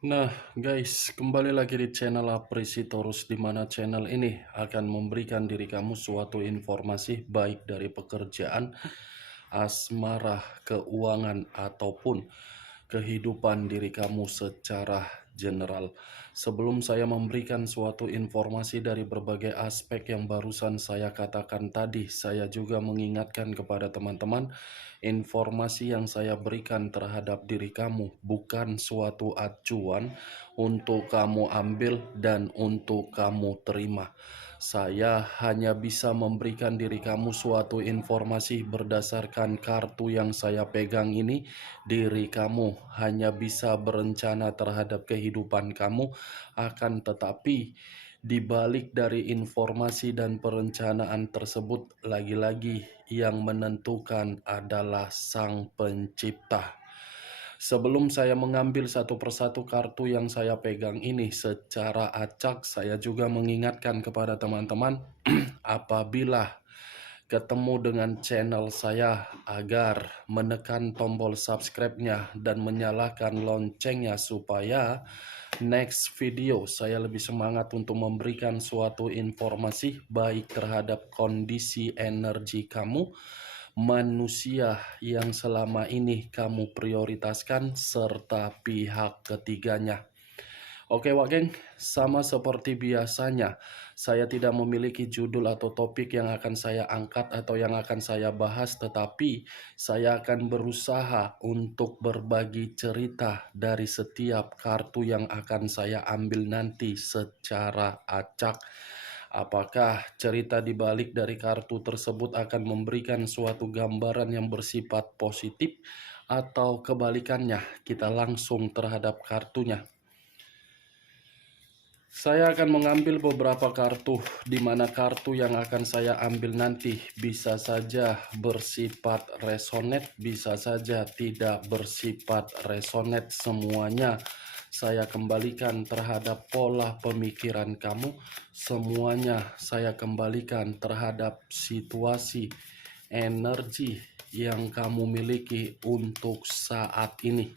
Nah, guys, kembali lagi di channel Apresitorus, di mana channel ini akan memberikan diri kamu suatu informasi baik dari pekerjaan, asmara, keuangan, ataupun kehidupan diri kamu secara general. Sebelum saya memberikan suatu informasi dari berbagai aspek yang barusan saya katakan tadi, saya juga mengingatkan kepada teman-teman, informasi yang saya berikan terhadap diri kamu bukan suatu acuan untuk kamu ambil dan untuk kamu terima. Saya hanya bisa memberikan diri kamu suatu informasi berdasarkan kartu yang saya pegang ini. Diri kamu hanya bisa berencana terhadap kehidupan kamu, akan tetapi di balik dari informasi dan perencanaan tersebut, lagi-lagi yang menentukan adalah Sang Pencipta. Sebelum saya mengambil satu persatu kartu yang saya pegang ini secara acak, saya juga mengingatkan kepada teman-teman apabila ketemu dengan channel saya agar menekan tombol subscribe-nya dan menyalakan loncengnya supaya next video saya lebih semangat untuk memberikan suatu informasi baik terhadap kondisi energi kamu, manusia yang selama ini kamu prioritaskan, serta pihak ketiganya. Oke Wak Geng, sama seperti biasanya, saya tidak memiliki judul atau topik yang akan saya angkat atau yang akan saya bahas, tetapi saya akan berusaha untuk berbagi cerita dari setiap kartu yang akan saya ambil nanti secara acak. Apakah cerita di balik dari kartu tersebut akan memberikan suatu gambaran yang bersifat positif atau kebalikannya? Kita langsung terhadap kartunya. Saya akan mengambil beberapa kartu, di mana kartu yang akan saya ambil nanti bisa saja bersifat resonate, bisa saja tidak bersifat resonate. Semuanya saya kembalikan terhadap pola pemikiran kamu, semuanya saya kembalikan terhadap situasi energi yang kamu miliki untuk saat ini.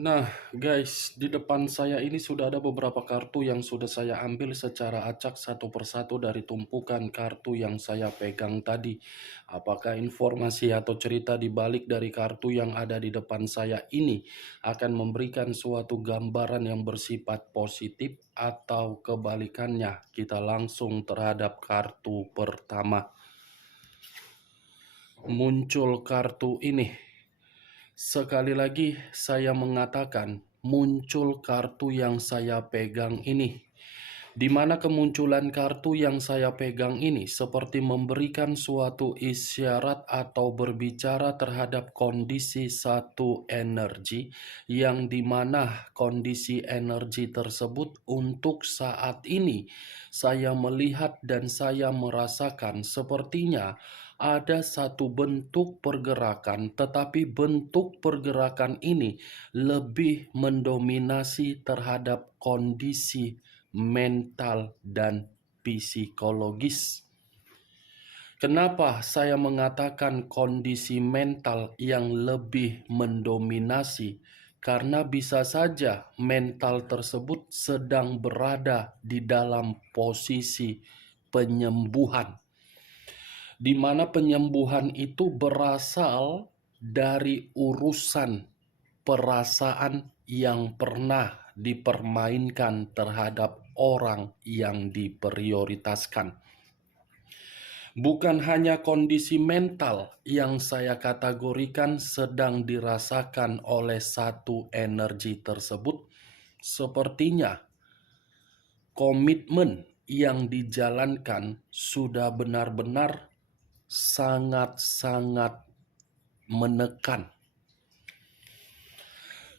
Nah guys, di depan saya ini sudah ada beberapa kartu yang sudah saya ambil secara acak satu persatu dari tumpukan kartu yang saya pegang tadi. Apakah informasi atau cerita di balik dari kartu yang ada di depan saya ini akan memberikan suatu gambaran yang bersifat positif atau kebalikannya? Kita langsung terhadap kartu pertama. Muncul kartu ini. Sekali lagi saya mengatakan, muncul kartu yang saya pegang ini. Di mana kemunculan kartu yang saya pegang ini seperti memberikan suatu isyarat atau berbicara terhadap kondisi satu energi, yang dimana kondisi energi tersebut untuk saat ini saya melihat dan saya merasakan sepertinya ada satu bentuk pergerakan, tetapi bentuk pergerakan ini lebih mendominasi terhadap kondisi mental dan psikologis. Kenapa saya mengatakan kondisi mental yang lebih mendominasi? Karena bisa saja mental tersebut sedang berada di dalam posisi penyembuhan, di mana penyembuhan itu berasal dari urusan perasaan yang pernah dipermainkan terhadap orang yang diprioritaskan. Bukan hanya kondisi mental yang saya kategorikan sedang dirasakan oleh satu energi tersebut, sepertinya komitmen yang dijalankan sudah benar-benar sangat-sangat menekan.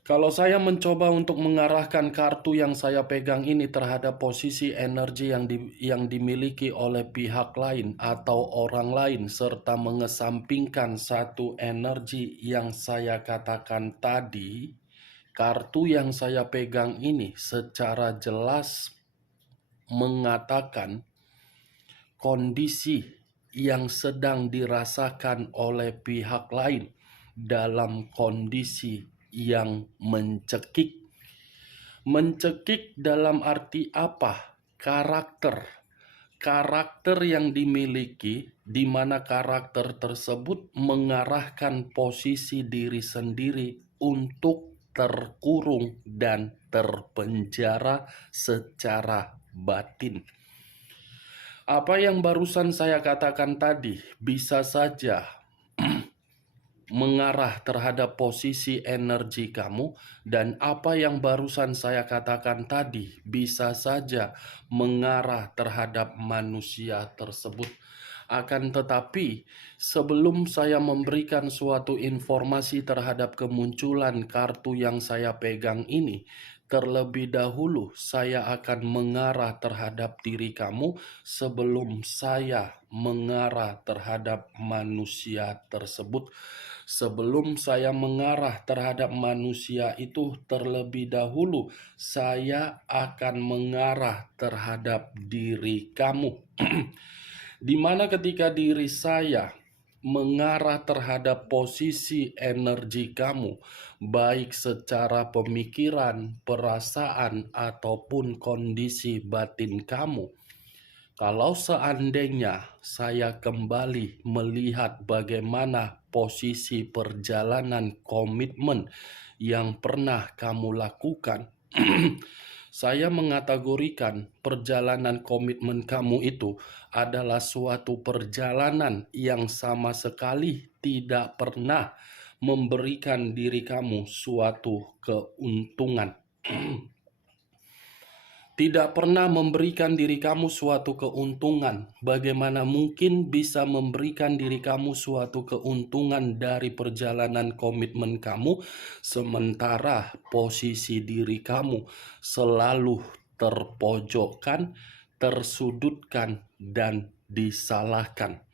Kalau saya mencoba untuk mengarahkan kartu yang saya pegang ini terhadap posisi energi yang dimiliki oleh pihak lain atau orang lain, serta mengesampingkan satu energi yang saya katakan tadi, kartu yang saya pegang ini secara jelas mengatakan kondisi yang sedang dirasakan oleh pihak lain dalam kondisi yang mencekik. Mencekik dalam arti apa? Karakter. Karakter yang dimiliki, di mana karakter tersebut mengarahkan posisi diri sendiri untuk terkurung dan terpenjara secara batin. Apa yang barusan saya katakan tadi bisa saja mengarah terhadap posisi energi kamu, dan apa yang barusan saya katakan tadi bisa saja mengarah terhadap manusia tersebut. Akan tetapi, sebelum saya memberikan suatu informasi terhadap kemunculan kartu yang saya pegang ini, terlebih dahulu saya akan mengarah terhadap diri kamu sebelum saya mengarah terhadap manusia tersebut. Sebelum saya mengarah terhadap manusia itu, terlebih dahulu saya akan mengarah terhadap diri kamu. Di mana ketika diri saya mengarah terhadap posisi energi kamu, baik secara pemikiran, perasaan, ataupun kondisi batin kamu. Kalau seandainya saya kembali melihat bagaimana posisi perjalanan komitmen yang pernah kamu lakukan, saya mengategorikan perjalanan komitmen kamu itu adalah suatu perjalanan yang sama sekali tidak pernah memberikan diri kamu suatu keuntungan. Tidak pernah memberikan diri kamu suatu keuntungan. Bagaimana mungkin bisa memberikan diri kamu suatu keuntungan dari perjalanan komitmen kamu, sementara posisi diri kamu selalu terpojokkan, tersudutkan, dan disalahkan?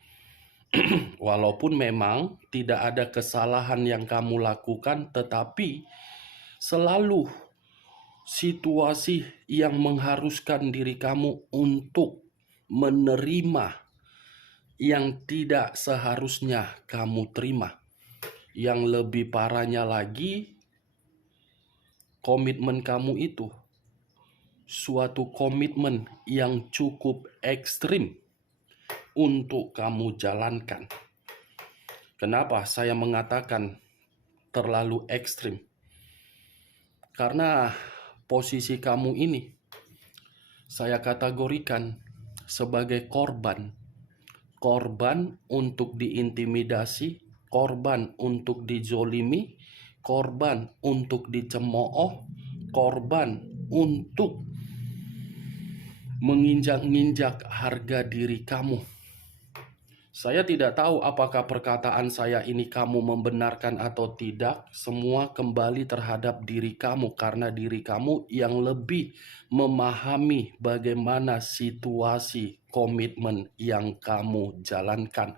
Walaupun memang tidak ada kesalahan yang kamu lakukan, tetapi selalu situasi yang mengharuskan diri kamu untuk menerima yang tidak seharusnya kamu terima. Yang lebih parahnya lagi, komitmen kamu itu suatu komitmen yang cukup ekstrim untuk kamu jalankan. Kenapa saya mengatakan terlalu ekstrim? Karena posisi kamu ini saya kategorikan sebagai korban. Korban untuk diintimidasi, korban untuk dijolimi, korban untuk dicemooh, korban untuk menginjak-injak harga diri kamu. Saya tidak tahu apakah perkataan saya ini kamu membenarkan atau tidak. Semua kembali terhadap diri kamu, karena diri kamu yang lebih memahami bagaimana situasi komitmen yang kamu jalankan.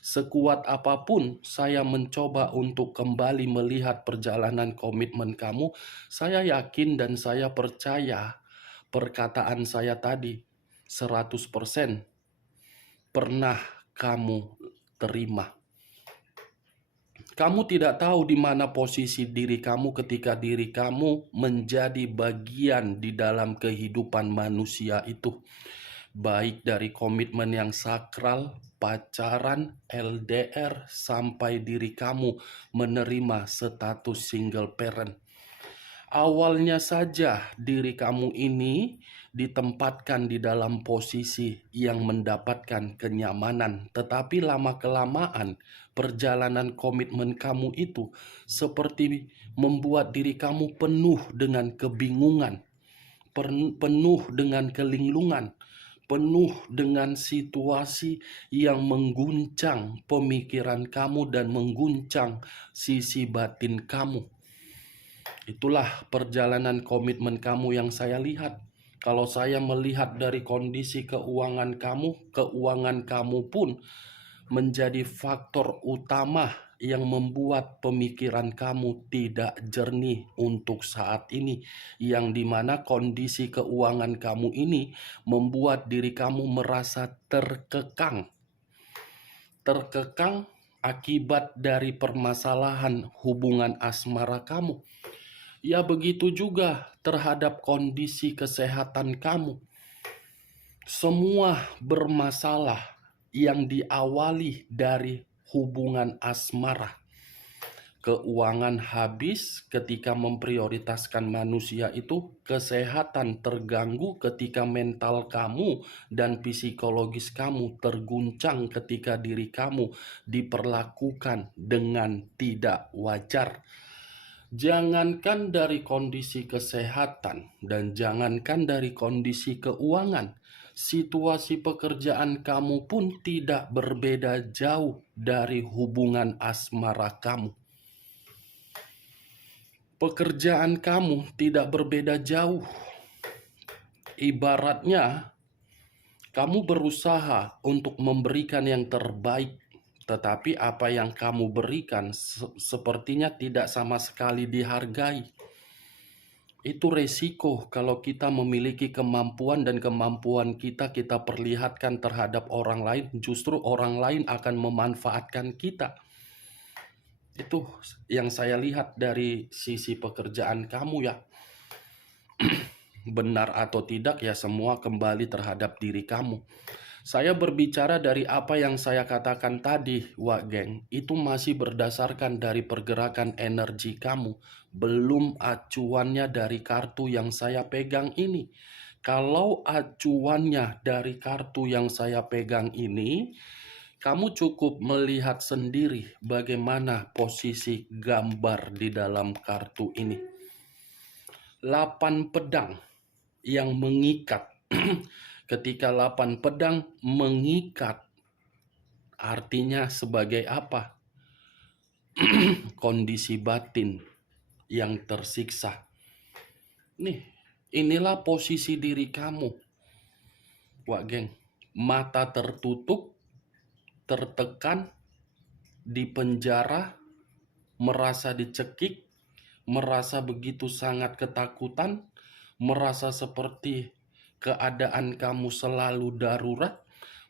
Sekuat apapun saya mencoba untuk kembali melihat perjalanan komitmen kamu, saya yakin dan saya percaya perkataan saya tadi 100% pernah kamu terima. Kamu tidak tahu di mana posisi diri kamu ketika diri kamu menjadi bagian di dalam kehidupan manusia itu. Baik dari komitmen yang sakral, pacaran, LDR, sampai diri kamu menerima status single parent. Awalnya saja diri kamu ini ditempatkan di dalam posisi yang mendapatkan kenyamanan, tetapi lama-kelamaan perjalanan komitmen kamu itu seperti membuat diri kamu penuh dengan kebingungan, penuh dengan kelinglungan, penuh dengan situasi yang mengguncang pemikiran kamu dan mengguncang sisi batin kamu. Itulah perjalanan komitmen kamu yang saya lihat. Kalau saya melihat dari kondisi keuangan kamu pun menjadi faktor utama yang membuat pemikiran kamu tidak jernih untuk saat ini, yang dimana kondisi keuangan kamu ini membuat diri kamu merasa terkekang akibat dari permasalahan hubungan asmara kamu. Ya, begitu juga terhadap kondisi kesehatan kamu. Semua bermasalah yang diawali dari hubungan asmara. Keuangan habis ketika memprioritaskan manusia itu, kesehatan terganggu ketika mental kamu dan psikologis kamu terguncang ketika diri kamu diperlakukan dengan tidak wajar. Jangankan dari kondisi kesehatan dan jangankan dari kondisi keuangan, situasi pekerjaan kamu pun tidak berbeda jauh dari hubungan asmara kamu. Pekerjaan kamu tidak berbeda jauh. Ibaratnya, kamu berusaha untuk memberikan yang terbaik, tetapi apa yang kamu berikan sepertinya tidak sama sekali dihargai. Itu resiko kalau kita memiliki kemampuan dan kemampuan kita perlihatkan terhadap orang lain, justru orang lain akan memanfaatkan kita. Itu yang saya lihat dari sisi pekerjaan kamu ya. Benar atau tidak ya semua kembali terhadap diri kamu. Saya berbicara dari apa yang saya katakan tadi, Wak Geng. Itu masih berdasarkan dari pergerakan energi kamu. Belum acuannya dari kartu yang saya pegang ini. Kalau acuannya dari kartu yang saya pegang ini, kamu cukup melihat sendiri bagaimana posisi gambar di dalam kartu ini. 8 pedang yang mengikat. Ketika 8 pedang mengikat, artinya sebagai apa? Kondisi batin yang tersiksa. Inilah posisi diri kamu, Wak Geng. Mata tertutup, tertekan, dipenjara, merasa dicekik, merasa begitu sangat ketakutan, merasa seperti keadaan kamu selalu darurat,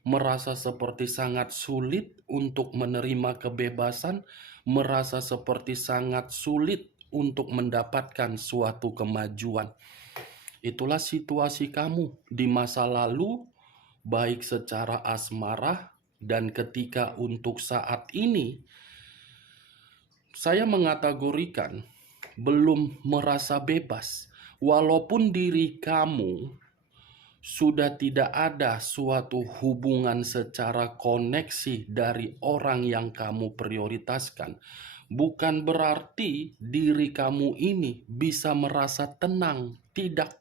merasa seperti sangat sulit untuk menerima kebebasan, merasa seperti sangat sulit untuk mendapatkan suatu kemajuan. Itulah situasi kamu di masa lalu, baik secara asmara dan ketika untuk saat ini. Saya mengategorikan belum merasa bebas, walaupun diri kamu sudah tidak ada suatu hubungan secara koneksi dari orang yang kamu prioritaskan. Bukan berarti diri kamu ini bisa merasa tenang, tidak.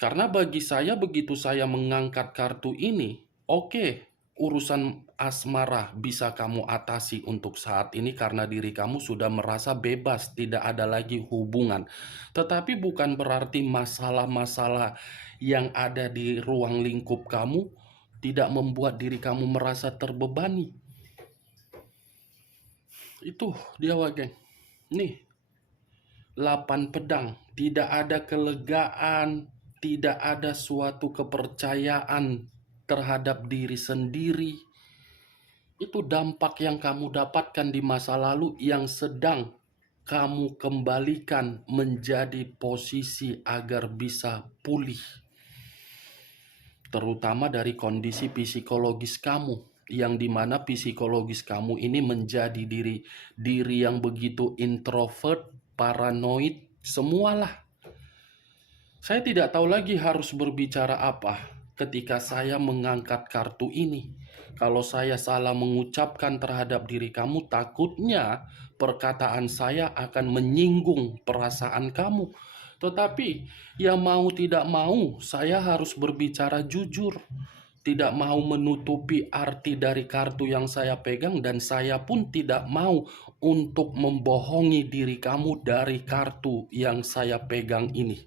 Karena bagi saya begitu saya mengangkat kartu ini, oke, urusan asmara bisa kamu atasi untuk saat ini karena diri kamu sudah merasa bebas, tidak ada lagi hubungan. Tetapi bukan berarti masalah-masalah yang ada di ruang lingkup kamu tidak membuat diri kamu merasa terbebani. Itu dia, Wak Geng. Nih, 8 pedang, tidak ada kelegaan, tidak ada suatu kepercayaan terhadap diri sendiri. Itu dampak yang kamu dapatkan di masa lalu yang sedang kamu kembalikan menjadi posisi agar bisa pulih. Terutama dari kondisi psikologis kamu, yang dimana psikologis kamu ini menjadi diri yang begitu introvert, paranoid, semualah. Saya tidak tahu lagi harus berbicara apa ketika saya mengangkat kartu ini. Kalau saya salah mengucapkan terhadap diri kamu, takutnya perkataan saya akan menyinggung perasaan kamu. Tetapi ya mau tidak mau, saya harus berbicara jujur. tidak mau menutupi arti dari kartu yang saya pegang, dan saya pun tidak mau untuk membohongi diri kamu dari kartu yang saya pegang ini.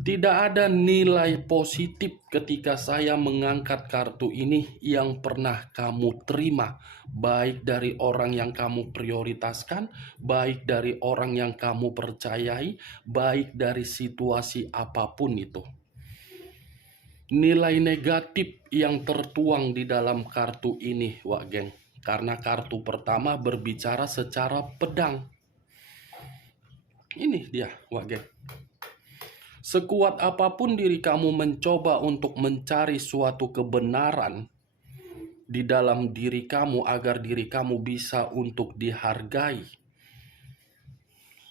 Tidak ada nilai positif ketika saya mengangkat kartu ini yang pernah kamu terima, baik dari orang yang kamu prioritaskan, baik dari orang yang kamu percayai, baik dari situasi apapun itu. Nilai negatif yang tertuang di dalam kartu ini, Wak Geng. Karena kartu pertama berbicara secara pedang. Ini dia, Wak Geng. Sekuat apapun diri kamu mencoba untuk mencari suatu kebenaran di dalam diri kamu agar diri kamu bisa untuk dihargai,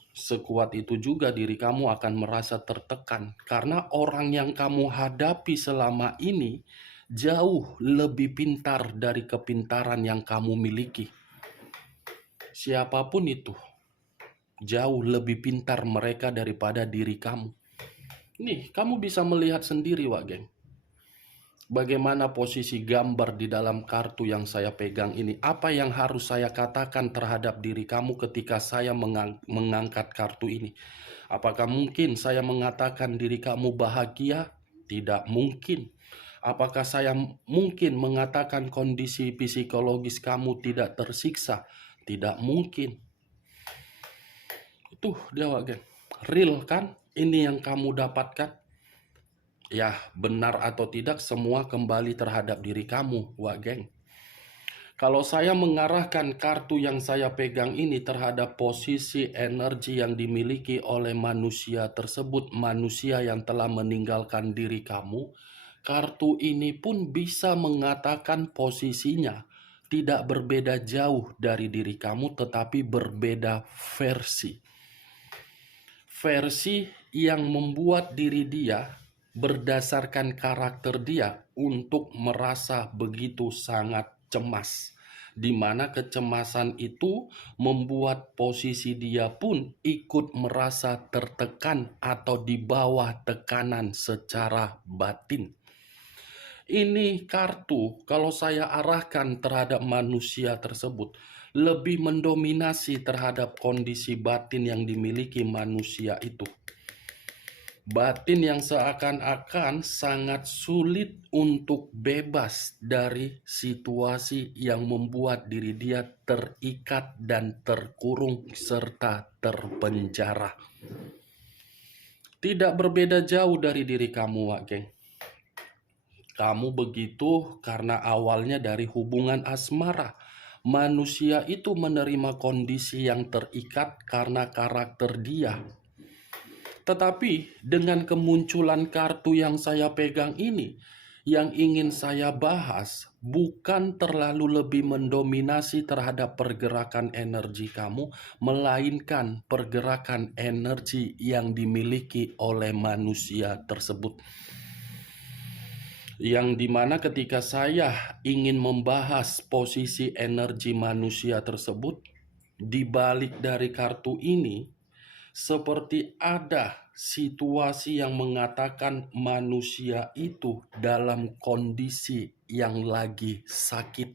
sekuat itu juga diri kamu akan merasa tertekan karena orang yang kamu hadapi selama ini jauh lebih pintar dari kepintaran yang kamu miliki. Siapapun itu, jauh lebih pintar mereka daripada diri kamu. Nih, kamu bisa melihat sendiri, Wak Geng, bagaimana posisi gambar di dalam kartu yang saya pegang ini. Apa yang harus saya katakan terhadap diri kamu ketika saya mengangkat kartu ini? Apakah mungkin saya mengatakan diri kamu bahagia? Tidak mungkin. Apakah saya mungkin mengatakan kondisi psikologis kamu tidak tersiksa? Tidak mungkin. Itu dia, Wak Geng. Real kan? Ini yang kamu dapatkan. Ya, benar atau tidak semua kembali terhadap diri kamu, Wak Geng. Kalau saya mengarahkan kartu yang saya pegang ini terhadap posisi energi yang dimiliki oleh manusia tersebut, manusia yang telah meninggalkan diri kamu, kartu ini pun bisa mengatakan posisinya tidak berbeda jauh dari diri kamu, tetapi berbeda versi. Versi yang membuat diri dia berdasarkan karakter dia untuk merasa begitu sangat cemas, di mana kecemasan itu membuat posisi dia pun ikut merasa tertekan atau di bawah tekanan secara batin. Ini kartu kalau saya arahkan terhadap manusia tersebut lebih mendominasi terhadap kondisi batin yang dimiliki manusia itu. Batin yang seakan-akan sangat sulit untuk bebas dari situasi yang membuat diri dia terikat dan terkurung serta terpenjara. Tidak berbeda jauh dari diri kamu, Wak Geng. Kamu begitu karena awalnya dari hubungan asmara. Manusia itu menerima kondisi yang terikat karena karakter dia. Tetapi dengan kemunculan kartu yang saya pegang ini, yang ingin saya bahas bukan terlalu lebih mendominasi terhadap pergerakan energi kamu, melainkan pergerakan energi yang dimiliki oleh manusia tersebut. Yang dimana ketika saya ingin membahas posisi energi manusia tersebut, di balik dari kartu ini, seperti ada situasi yang mengatakan manusia itu dalam kondisi yang lagi sakit.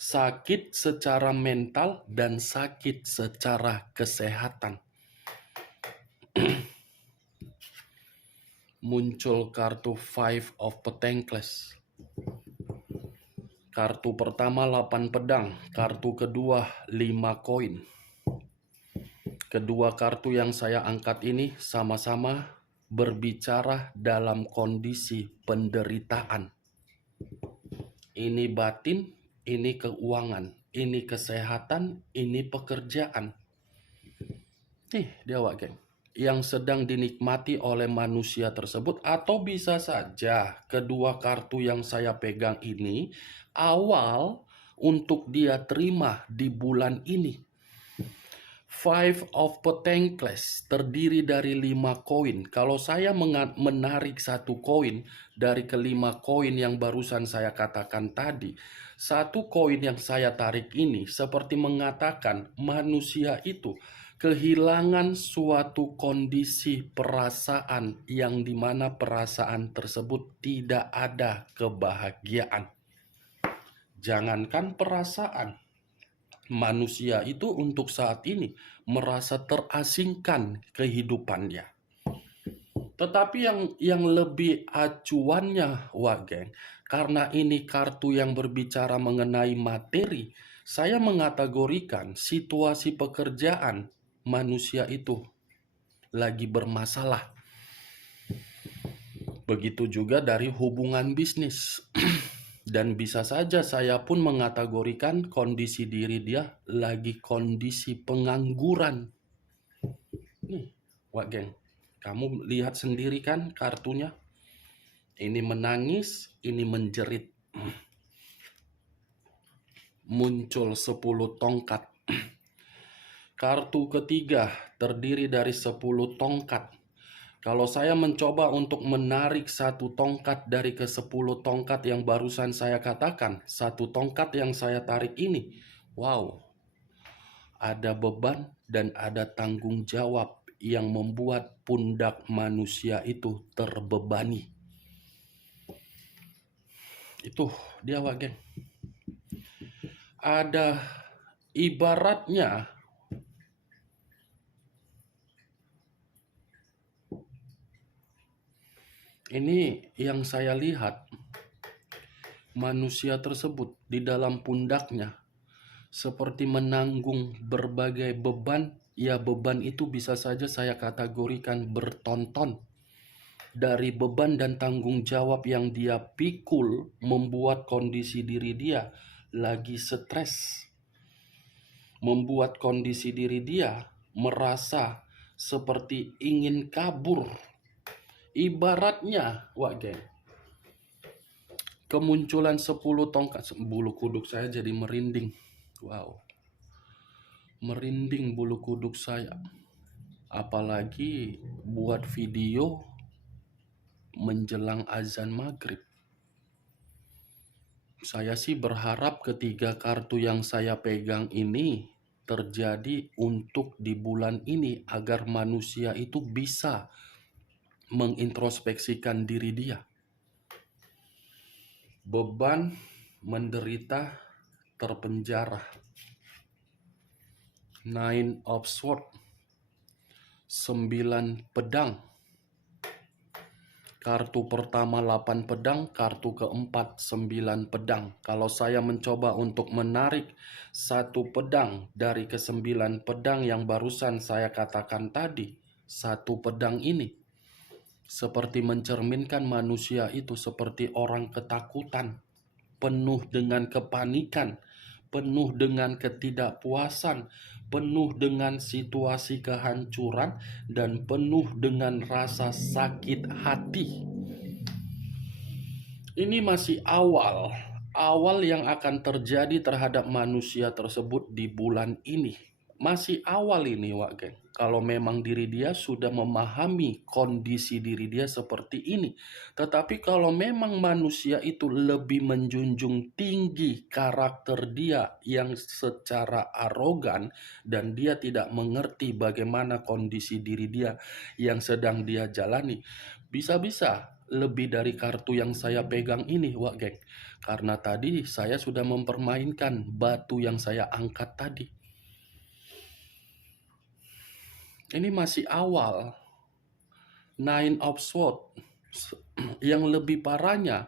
Sakit secara mental dan sakit secara kesehatan. Muncul kartu Five of Pentacles. Kartu pertama 8 pedang, kartu kedua 5 koin. Kedua kartu yang saya angkat ini sama-sama berbicara dalam kondisi penderitaan. Ini batin, ini keuangan, ini kesehatan, ini pekerjaan. Dia, Wak Geng, yang sedang dinikmati oleh manusia tersebut. Atau bisa saja kedua kartu yang saya pegang ini awal untuk dia terima di bulan ini. Five of Pentacles terdiri dari 5 koin. Kalau saya menarik satu koin dari kelima koin yang barusan saya katakan tadi, satu koin yang saya tarik ini seperti mengatakan manusia itu kehilangan suatu kondisi perasaan yang dimana perasaan tersebut tidak ada kebahagiaan. Jangankan perasaan, manusia itu untuk saat ini merasa terasingkan kehidupannya. Tetapi yang lebih acuannya, geng, karena ini kartu yang berbicara mengenai materi, saya mengategorikan situasi pekerjaan manusia itu lagi bermasalah. Begitu juga dari hubungan bisnis. Dan bisa saja saya pun mengategorikan kondisi diri dia lagi kondisi pengangguran. Nih, geng, kamu lihat sendiri kan kartunya? Ini menangis, ini menjerit. Muncul 10 tongkat. Kartu ketiga terdiri dari 10 tongkat. Kalau saya mencoba untuk menarik satu tongkat dari ke-10 tongkat yang barusan saya katakan, satu tongkat yang saya tarik ini, wow, ada beban dan ada tanggung jawab yang membuat pundak manusia itu terbebani. Itu dia, geng. Ada ibaratnya ini yang saya lihat, manusia tersebut di dalam pundaknya seperti menanggung berbagai beban. Ya, beban itu bisa saja saya kategorikan bertonton. Dari beban dan tanggung jawab yang dia pikul membuat kondisi diri dia lagi stres. Membuat kondisi diri dia merasa seperti ingin kabur. Ibaratnya, geng, kemunculan 10 tongkat, bulu kuduk saya jadi merinding. Wow, merinding bulu kuduk saya. Apalagi buat video menjelang azan maghrib. Saya sih berharap ketiga kartu yang saya pegang ini terjadi untuk di bulan ini agar manusia itu bisa mengintrospeksikan diri dia. Beban, menderita, terpenjara. Nine of Swords, 9 pedang. Kartu pertama 8 pedang, kartu keempat 9 pedang. Kalau saya mencoba untuk menarik satu pedang dari ke-9 pedang yang barusan saya katakan tadi, satu pedang ini seperti mencerminkan manusia itu seperti orang ketakutan, penuh dengan kepanikan, penuh dengan ketidakpuasan, penuh dengan situasi kehancuran, dan penuh dengan rasa sakit hati. Ini masih awal yang akan terjadi terhadap manusia tersebut di bulan ini. Masih awal ini, geng. Kalau memang diri dia sudah memahami kondisi diri dia seperti ini. Tetapi kalau memang manusia itu lebih menjunjung tinggi karakter dia yang secara arogan dan dia tidak mengerti bagaimana kondisi diri dia yang sedang dia jalani, bisa-bisa lebih dari kartu yang saya pegang ini, geng. Karena tadi saya sudah mempermainkan batu yang saya angkat tadi. Ini masih awal. Nine of Swords. Yang lebih parahnya,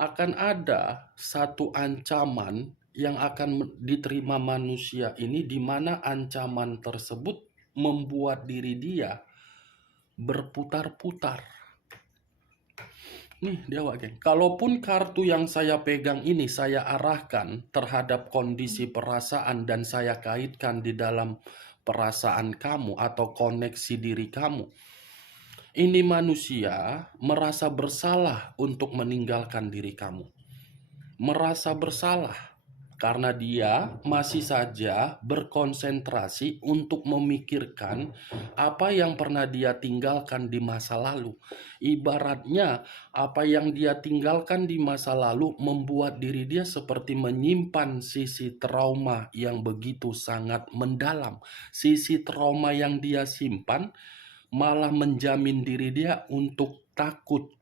akan ada satu ancaman yang akan diterima manusia ini, di mana ancaman tersebut membuat diri dia berputar-putar. Nih dia, geng. Kalaupun kartu yang saya pegang ini saya arahkan terhadap kondisi perasaan dan saya kaitkan di dalam perasaan kamu atau koneksi diri kamu, ini manusia merasa bersalah untuk meninggalkan diri kamu. Merasa bersalah. Karena dia masih saja berkonsentrasi untuk memikirkan apa yang pernah dia tinggalkan di masa lalu. Ibaratnya, apa yang dia tinggalkan di masa lalu membuat diri dia seperti menyimpan sisi trauma yang begitu sangat mendalam. Sisi trauma yang dia simpan malah menjamin diri dia untuk takut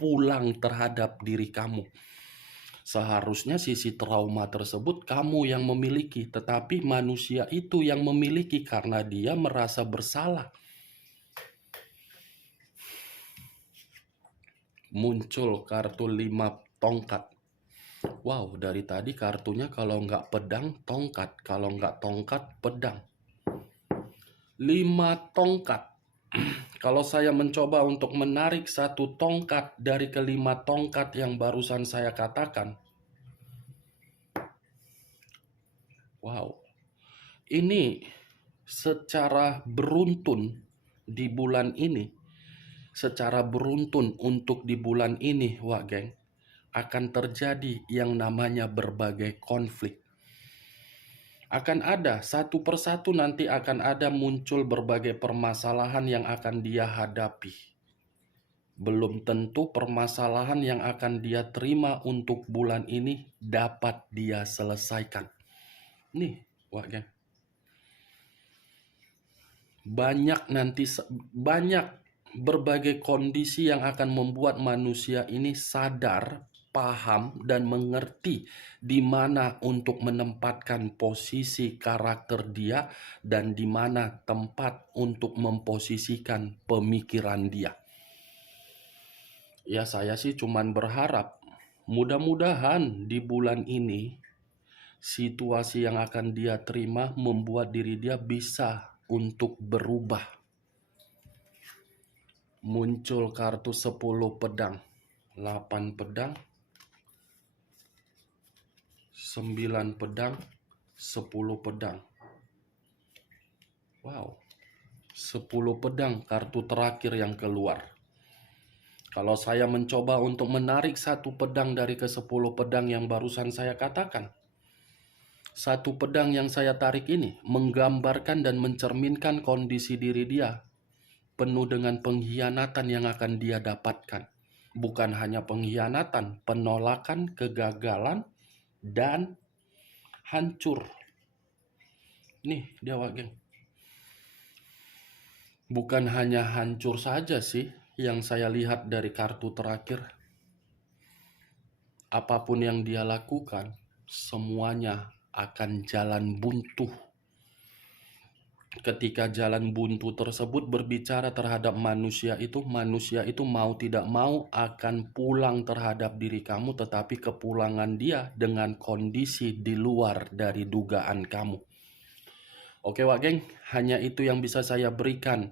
pulang terhadap diri kamu. Seharusnya sisi trauma tersebut kamu yang memiliki, tetapi manusia itu yang memiliki karena dia merasa bersalah. Muncul kartu 5 tongkat. Wow, dari tadi kartunya kalau nggak pedang, tongkat. Kalau nggak tongkat, pedang. 5 tongkat. Kalau saya mencoba untuk menarik satu tongkat dari kelima tongkat yang barusan saya katakan, wow, ini secara beruntun di bulan ini, secara beruntun untuk di bulan ini, wak geng, akan terjadi yang namanya berbagai konflik. Akan ada satu persatu nanti akan ada muncul berbagai permasalahan yang akan dia hadapi. Belum tentu permasalahan yang akan dia terima untuk bulan ini dapat dia selesaikan. Nih, wak geng. Banyak berbagai kondisi yang akan membuat manusia ini sadar, paham, dan mengerti di mana untuk menempatkan posisi karakter dia dan di mana tempat untuk memposisikan pemikiran dia. Ya, saya sih cuman berharap mudah-mudahan di bulan ini situasi yang akan dia terima membuat diri dia bisa untuk berubah. Muncul kartu 10 pedang, 8 pedang, 9 pedang, 10 pedang. Wow, 10 pedang kartu terakhir yang keluar. Kalau saya mencoba untuk menarik satu pedang dari ke-10 pedang yang barusan saya katakan, satu pedang yang saya tarik ini menggambarkan dan mencerminkan kondisi diri dia penuh dengan pengkhianatan yang akan dia dapatkan. Bukan hanya pengkhianatan, penolakan, kegagalan, dan hancur. Nih dia wak geng. Bukan hanya hancur saja sih yang saya lihat dari kartu terakhir. Apapun yang dia lakukan, semuanya akan jalan buntu. Ketika jalan buntu tersebut berbicara terhadap manusia itu mau tidak mau akan pulang terhadap diri kamu, tetapi kepulangan dia dengan kondisi di luar dari dugaan kamu. Oke wak geng, hanya itu yang bisa saya berikan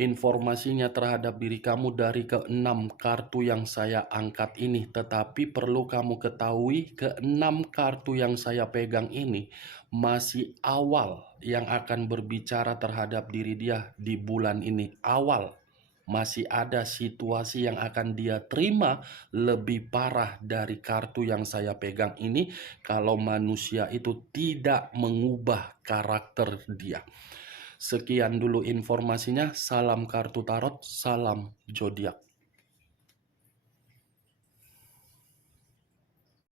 informasinya terhadap diri kamu dari ke-6 kartu yang saya angkat ini. Tetapi perlu kamu ketahui, ke-6 kartu yang saya pegang ini masih awal yang akan berbicara terhadap diri dia di bulan ini. Awal, masih ada situasi yang akan dia terima lebih parah dari kartu yang saya pegang ini kalau manusia itu tidak mengubah karakter dia. Sekian dulu informasinya. Salam kartu tarot, salam zodiak.